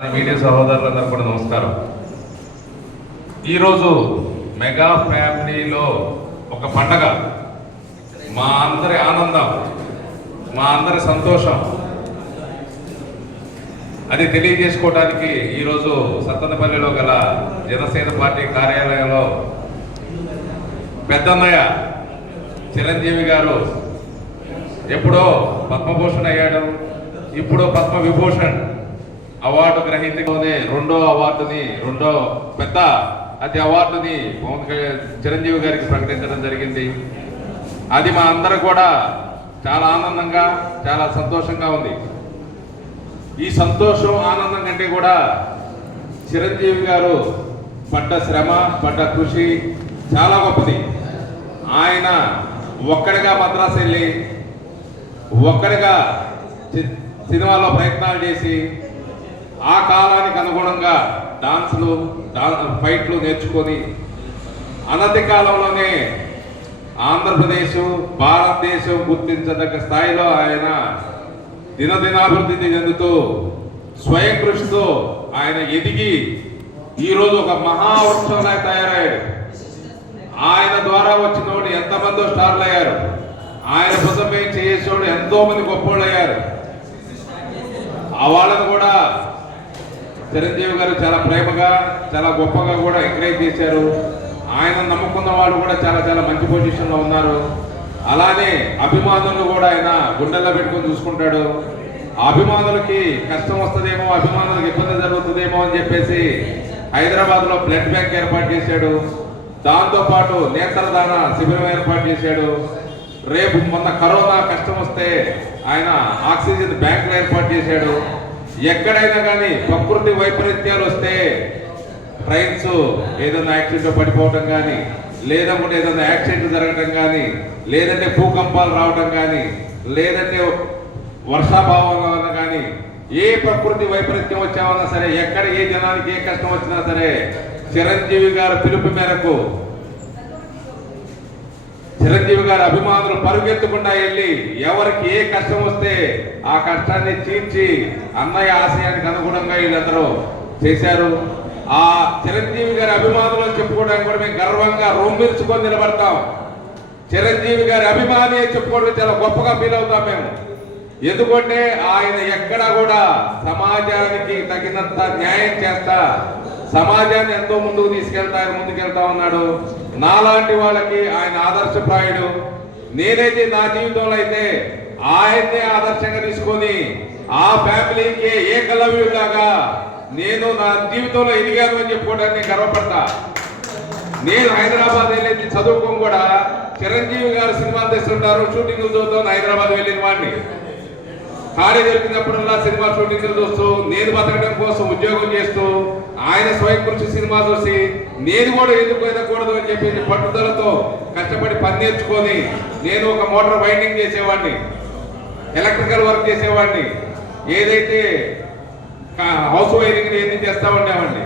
Media సహోదరులందరూ కూడా నమస్కారం. ఈరోజు మెగా ఫ్యామిలీలో ఒక పండగ. మా అందరి ఆనందం మా అందరి సంతోషం. అది తెలియజేసుకోవడానికి ఈరోజు సత్తనపల్లిలో గల జనసేన పార్టీ కార్యాలయంలో పెద్దన్నయ్య చిరంజీవి గారు ఎప్పుడో పద్మభూషణ్ అయ్యాడు ఇప్పుడు పద్మ విభూషణ్ అవార్డు గ్రహీతలోనే రెండో అవార్డుని రెండో పెద్ద అది అవార్డుని పవన్ కళ్యాణ్ చిరంజీవి గారికి ప్రకటించడం జరిగింది. అది మా అందరూ కూడా చాలా ఆనందంగా చాలా సంతోషంగా ఉంది. ఈ సంతోషం ఆనందం కంటే కూడా చిరంజీవి గారు పడ్డ శ్రమ పడ్డ కృషి చాలా గొప్పది. ఆయన ఒక్కడిగా మద్రాసు వెళ్ళి ఒక్కడిగా సినిమాలో ప్రయత్నాలు చేసి ఆ కాలానికి అనుగుణంగా డాన్సులు ఫైట్లు నేర్చుకొని అనతి కాలంలోనే ఆంధ్రప్రదేశ్ భారతదేశం గుర్తించదగ్గ స్థాయిలో ఆయన దినదినాభివృద్ధి చెందుతూ స్వయం కృషితో ఆయన ఎదిగి ఈరోజు ఒక మహావృక్షంలా తయారయ్యాడు. ఆయన ద్వారా వచ్చిన వాడు ఎంతమందో స్టార్లు అయ్యారు ఆయన భుజమే చేసేవాడు ఎంతో మంది గొప్పోళ్ళు అయ్యారు ఆ వాళ్ళను కూడా చిరంజీవి గారు చాలా ప్రేమగా చాలా గొప్పగా కూడా ఎంకరేజ్ చేశారు. ఆయన నమ్ముకున్న వాళ్ళు కూడా చాలా చాలా మంచి పొజిషన్లో ఉన్నారు. అలానే అభిమానులు కూడా ఆయన గుండెల్లో పెట్టుకొని చూసుకుంటాడు. అభిమానులకి కష్టం వస్తుందేమో అభిమానులకు ఇబ్బంది జరుగుతుందేమో అని చెప్పేసి హైదరాబాద్లో బ్లడ్ బ్యాంక్ ఏర్పాటు చేశాడు. దాంతోపాటు నేత్రదాన శిబిరం ఏర్పాటు చేశాడు. రేపు మొన్న కరోనా కష్టం వస్తే ఆయన ఆక్సిజన్ బ్యాంకులు ఏర్పాటు చేశాడు. ఎక్కడైనా కానీ ప్రకృతి వైపరీత్యాలు వస్తే ట్రైన్స్ ఏదైనా యాక్సిడెంట్ పడిపోవటం కానీ లేదంటే ఏదైనా యాక్సిడెంట్ జరగటం కానీ లేదంటే భూకంపాలు రావటం కానీ లేదంటే వర్షాభావం కానీ ఏ ప్రకృతి వైపరీత్యం వచ్చామన్నా సరే ఎక్కడ ఏ జనానికి ఏ కష్టం వచ్చినా సరే చిరంజీవి గారి పిలుపు మేరకు చిరంజీవి గారి అభిమానులు పరుగెత్తకుండా వెళ్ళి ఎవరికి ఏ కష్టం వస్తే ఆ కష్టాన్ని తీర్చి అన్నయ్య ఆశయానికి అనుగుణంగా వీళ్ళందరూ చేశారు. ఆ చిరంజీవి గారి అభిమానులు చెప్పుకోవడానికి కూడా మేము గర్వంగా రొమ్మిర్చుకొని నిలబడతాం. చిరంజీవి గారి అభిమాని చెప్పుకోవడం చాలా గొప్పగా ఫీల్ అవుతాం మేము. ఎందుకంటే ఆయన ఎక్కడా కూడా సమాజానికి తగినంత న్యాయం చేస్తా సమాజాన్ని ఎంతో ముందుకు తీసుకెళ్తా ముందుకెళ్తా ఉన్నాడు. నాలాంటి వాళ్ళకి ఆయన ఆదర్శప్రాయుడు. నేనైతే నా జీవితంలో అయితే ఆయన్నే ఆదర్శంగా తీసుకొని ఆ ఫ్యామిలీకి ఏకలవ్యులాగా నేను నా జీవితంలో ఎదిగాను అని చెప్పుకోవడానికి గర్వపడతా. నేను హైదరాబాద్ వెళ్ళేది చదువుకోని కూడా చిరంజీవి గారు సినిమాలు తెస్తుంటారు షూటింగ్ చూద్దాం హైదరాబాద్ వెళ్ళిన వాడిని. ఖాళీ దొరికినప్పుడల్లా సినిమా షూటింగ్లు చూస్తూ నేను బతకడం కోసం ఉద్యోగం చేస్తూ ఆయన స్వయం కృషి సినిమా చూసి నేను కూడా ఎందుకు వెళ్ళకూడదు అని చెప్పి పట్టుదలతో కష్టపడి పని నేర్చుకొని నేను ఒక మోటార్ వైండింగ్ చేసేవాడిని ఎలక్ట్రికల్ వర్క్ చేసేవాడిని ఏదైతే హౌస్ వైరింగ్ ఎన్ని చేస్తా ఉండేవాడిని.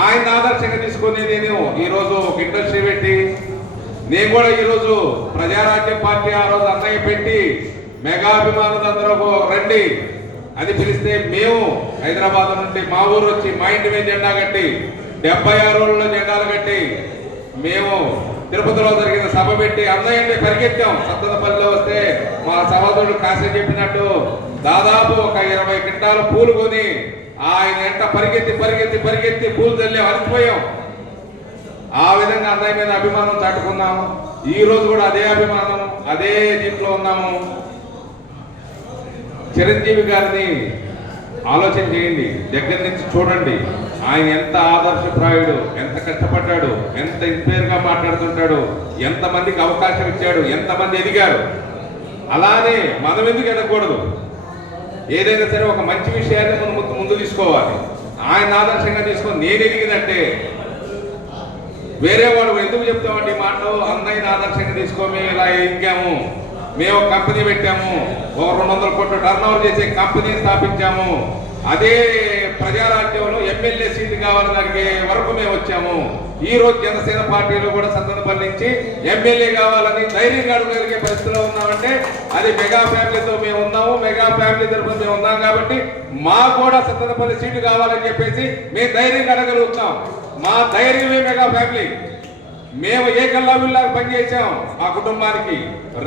ఆయన ఆదర్శంగా తీసుకొని నేను ఈరోజు ఒక ఇండస్ట్రీ పెట్టి నేను కూడా ఈరోజు ప్రజారాజ్యం పార్టీ ఆ రోజు అన్నయ్య పెట్టి మెగాభిమానులందరూ రండి. అని పిలిస్తే మేము హైదరాబాద్ నుండి మా ఊరు వచ్చి మా ఇంటి మీద జెండా కట్టి డెబ్బై ఆరు రోజుల్లో జెండాలు కట్టి మేము తిరుపతిలో జరిగిన సభ పెట్టి అన్నయ్య పరిగెత్తాం. సత్తనపల్లిలో వస్తే మా సహోదరుడు కాశీ చెప్పినట్టు దాదాపు ఒక ఇరవై క్వింటాలు పూలు కొని ఆయన ఎంట పరిగెత్తి పరిగెత్తి పరిగెత్తి పూలు తల్లి అలసిపోయాం. ఆ విధంగా అందరి మీద అభిమానం చాటుకున్నాము. ఈ రోజు కూడా అదే అభిమానం అదే దీంట్లో ఉన్నాము. చిరంజీవి గారిని ఆలోచన చేయండి. దగ్గర నుంచి చూడండి. ఆయన ఎంత ఆదర్శప్రాయుడు ఎంత కష్టపడ్డాడు ఎంత ఇన్స్పైర్గా మాట్లాడుతుంటాడు ఎంతమందికి అవకాశం ఇచ్చాడు ఎంతమంది ఎదిగారు. అలానే మనం ఎందుకు ఎదగకూడదు? ఏదైనా సరే ఒక మంచి విషయాన్ని మనం ముందు తీసుకోవాలి. ఆయన ఆదర్శంగా తీసుకొని నేను ఎదిగినట్టే. వేరే వాళ్ళు ఎందుకు చెప్తామండి ఈ మాటలు? ఆదర్శంగా తీసుకోమే ఇలా ఎదిగాము. మేము కంపెనీ పెట్టాము. ఒక రెండు వందల కోట్ల టర్న్ ఓవర్ చేసే కంపెనీ స్థాపించాము. అదే ప్రజారాజ్యంలో ఎమ్మెల్యే సీటు కావాలని అడిగే వరకు మేము వచ్చాము. ఈ రోజు జనసేన పార్టీలో కూడా సందర్భం నుంచి ఎమ్మెల్యే కావాలని ధైర్యంగా అడగలిగే పరిస్థితిలో ఉన్నామంటే అది మెగా ఫ్యామిలీతో మేము ఉన్నాము. మెగా ఫ్యామిలీ తరఫున మేము ఉన్నాం కాబట్టి మాకు కూడా సత్తనపల్లి సీటు కావాలని చెప్పేసి మేము ధైర్యంగా అడగలుగుతాం. మా ధైర్యమే మెగా ఫ్యామిలీ. మేము ఏ ఏకల్లాగా పనిచేసాం ఆ కుటుంబానికి.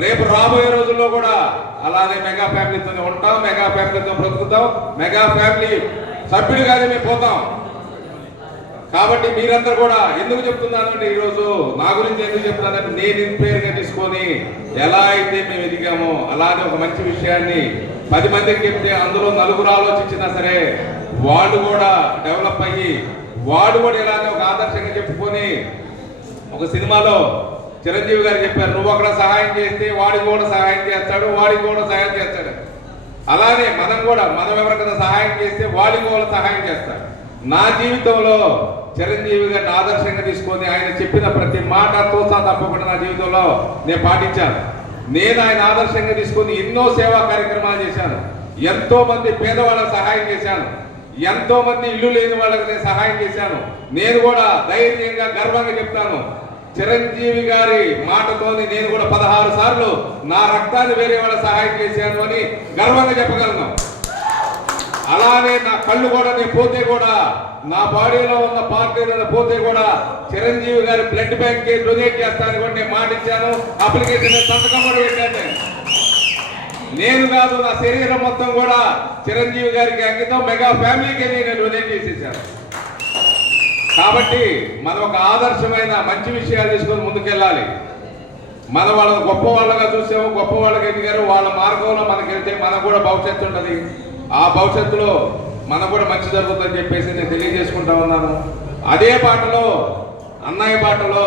రేపు రాబోయే రోజుల్లో కూడా అలానే మెగా ఫ్యామిలీతోనే ఉంటాం మెగా ఫ్యామిలీతో బ్రతుకుతాం మెగా ఫ్యామిలీ సభ్యుడిగానే మేము పోతాం. కాబట్టి మీరందరూ కూడా ఎందుకు చెప్తున్నానంటే ఈరోజు నా గురించి ఎందుకు చెప్తున్నానంటే నేను ఇన్స్పైర్గా తీసుకొని ఎలా అయితే మేము ఎదిగామో అలానే ఒక మంచి విషయాన్ని పది మందికి చెప్తే అందులో నలుగురు ఆలోచించినా సరే వాళ్ళు కూడా డెవలప్ అయ్యి వాడు కూడా ఇలానే ఒక ఆదర్శంగా చెప్పుకొని ఒక సినిమాలో చిరంజీవి గారు చెప్పారు నువ్వు అక్కడ సహాయం చేస్తే వాడికి కూడా సహాయం చేస్తాడు వాడికి కూడా సహాయం చేస్తాడు. అలానే మనం కూడా మనం ఎవరికైనా సహాయం చేస్తే వాడికి కూడా సహాయం చేస్తాడు. నా జీవితంలో చిరంజీవి గారిని ఆదర్శంగా తీసుకొని ఆయన చెప్పిన ప్రతి మాట తోసా తప్పకుండా నా జీవితంలో నేను పాటించాను. నేను ఆయన ఆదర్శంగా తీసుకొని ఎన్నో సేవా కార్యక్రమాలు చేశాను. ఎంతో మంది పేదవాళ్ళకి సహాయం చేశాను. ఎంతో మంది ఇల్లు లేని వాళ్ళకి నేను సహాయం చేశాను. నేను కూడా ధైర్యంగా గర్వంగా చెప్తాను. చిరంజీవి గారి మాటతోని నేను కూడా పదహారు సార్లు నా రక్తాన్ని వేరే వాళ్ళ సహాయం చేశాను అని గర్వంగా చెప్పగలను. అలానే నా కళ్ళు కూడా నేను పోతే కూడా నా బాడీలో ఉన్న పార్టీలను పోతే కూడా చిరంజీవి గారి బ్లడ్ బ్యాంక్ డొనేట్ చేస్తాను కూడా నేను మాట ఇచ్చాను అప్లికేషన్ సంతకం కూడా పెట్టాను నేను. కాదు నా శరీరం మొత్తం కూడా చిరంజీవి గారికి అంకితం మెగా ఫ్యామిలీకి నేను డొనేట్ చేసేసాను కాబట్టి మనం ఒక ఆదర్శమైన మంచి విషయాలు తీసుకొని ముందుకెళ్ళాలి. మన వాళ్ళని గొప్ప వాళ్ళగా చూసాము గొప్ప వాళ్ళకి ఎదిగారు వాళ్ళ మార్గంలో మనకి వెళ్తే మనకు కూడా భవిష్యత్తు ఉంటుంది. ఆ భవిష్యత్తులో మనకు కూడా మంచి జరుగుతుందని చెప్పేసి నేను తెలియజేసుకుంటా ఉన్నాను. అదే పాటలో అన్నయ్య పాటలో